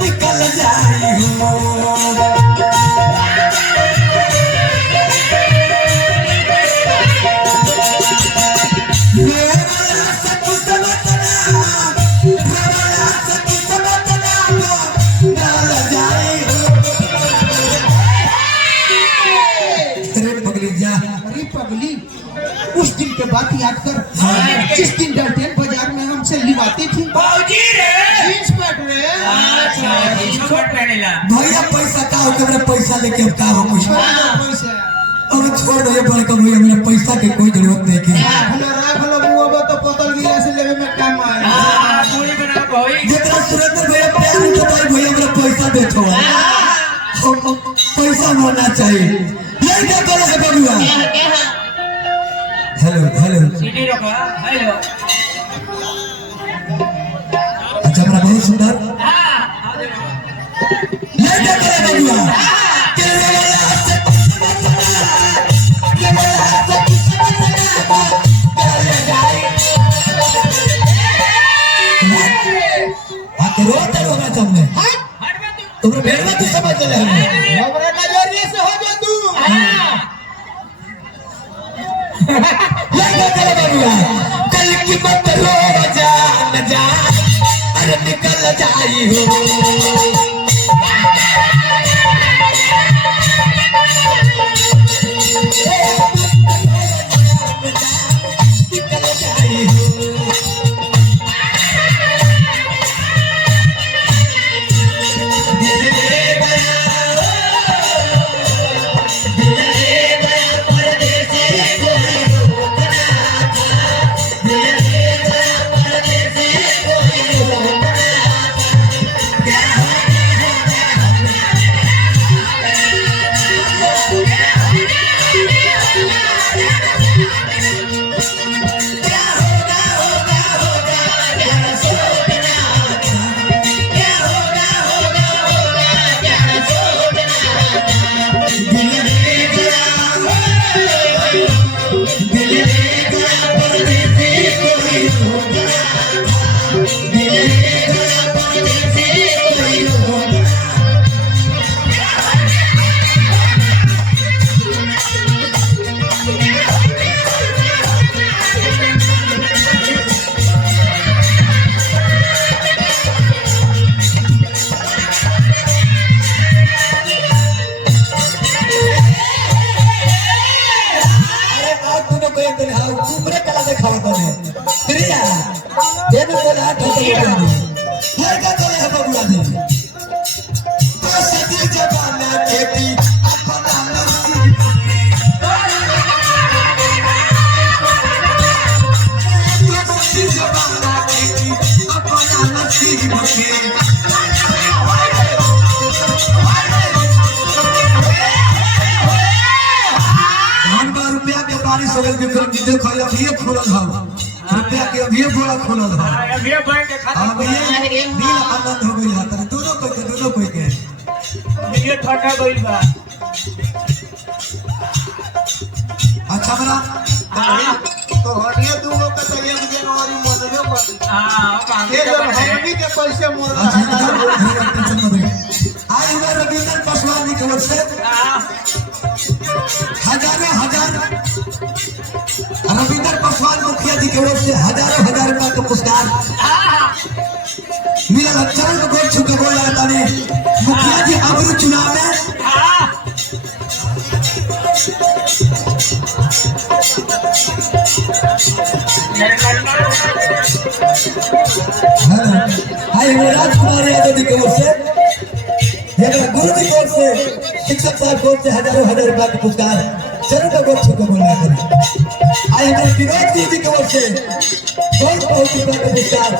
निकल जाई हो पगली उस दिन के बात याद कर जिस दिन डलटेन बाजार में हमसे लिवाती थी जींस पैंट रे। भैया पैसा का हो के मेरा पैसा लेके अब का हो कुछ पैसा और छोड़ दो ये बड़का भैया मेरा पैसा के कोई जरूरत नहीं के राख लो मुंह तो पतल गिरा से लेवे में काम आए जितना सुरेंद्र भैया प्यार में तो भाई भैया मेरा पैसा दे छो पैसा होना चाहिए ये क्या करे है बबुआ हेलो हेलो अच्छा मेरा बहुत सुंदर ये क्या करे बबुआ तेरे वाला से रोते रोना तुमने तुमने मेरे में तू समझ ले हमरा नजरिए से हो जा तू ये क्या करे बबुआ कल की मत रो जान जा अरे निकल जाई हो निकल जाई हो देखो अभी खोलल हो रुपया के अभी बोला खोलल हो अभी बैंक के खाता दिल आनंद हो गइल है तने दोनों कोई के ये ठका गइल बा अच्छा बड़ा तो हटिया दोनों का तो एक जनवरी मदवे पर हां ये जब हमनी के पैसे मोर टेंशन मत ले आज उधर रविंद्र पासवान जी की ओर से हजारों रविंद्र पासवान मुखिया जी की ओर से हजारों रुपया का पुरस्कार मिला। चरण को गोद छू के बोल रहा था मुखिया जी अबरू चुनाव में राजकुमार यादव जी की ओर से गुरु जी की ओर से शिक्षक साहब की ओर से हजारों रुपया का पुरस्कार चरण का गोद छू के बोल रहा था। आज हमारे विनोद जी की ओर से बहुत रुपया का पुरस्कार